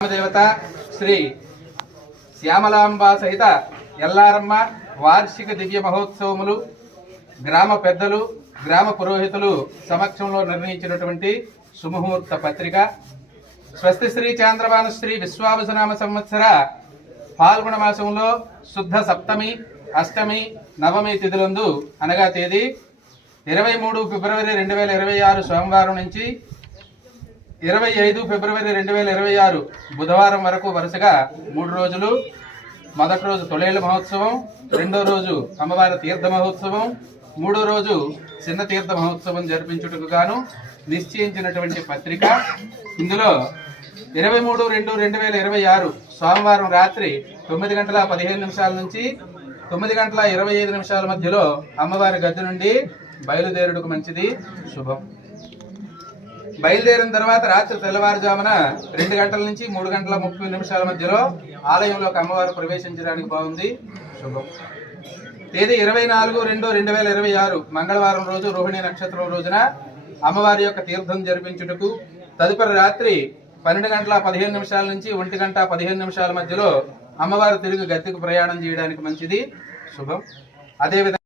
దేవత శ్రీ శ్యామలాంబ సహిత ఎల్లారమ్మ వార్షిక దివ్య మహోత్సవములు గ్రామ పెద్దలు గ్రామ పురోహితులు సమక్షంలో నిర్ణయించినటువంటి సుముహూర్త పత్రిక స్వస్తి శ్రీ చాంద్రమానశ్రీ విశ్వావసునామ సంవత్సర పాల్గొన మాసంలో శుద్ధ సప్తమి అష్టమి నవమి తిథులందు అనగా తేదీ 23 ఫిబ్రవరి 2026 సోమవారం నుంచి 25 ఫిబ్రవరి 2026 బుధవారం వరకు వరుసగా 3 రోజులు మొదటి రోజు తొలేళ్ల మహోత్సవం, రెండో రోజు అమ్మవారి తీర్థ మహోత్సవం, మూడో రోజు చిన్న తీర్థ మహోత్సవం జరిపించుటకు గాను నిశ్చయించినటువంటి పత్రిక. ఇందులో 23/2/2026 సోమవారం రాత్రి 9:15 నుంచి 9:25 మధ్యలో అమ్మవారి గద్దె నుండి బయలుదేరుడుకు మంచిది, శుభం. బయలుదేరిన తర్వాత రాత్రి తెల్లవారుజామున 2 గంటల నుంచి 3:30 మధ్యలో ఆలయంలోకి అమ్మవారు ప్రవేశించడానికి బాగుంది, శుభం. తేదీ 24/2/2026 మంగళవారం రోజు రోహిణి నక్షత్రం రోజున అమ్మవారి యొక్క తీర్థం జరిపించుటకు తదుపరి రాత్రి 12:15 నుంచి 1:15 మధ్యలో అమ్మవారు తిరిగి గద్దెకు ప్రయాణం చేయడానికి మంచిది, శుభం. అదేవిధంగా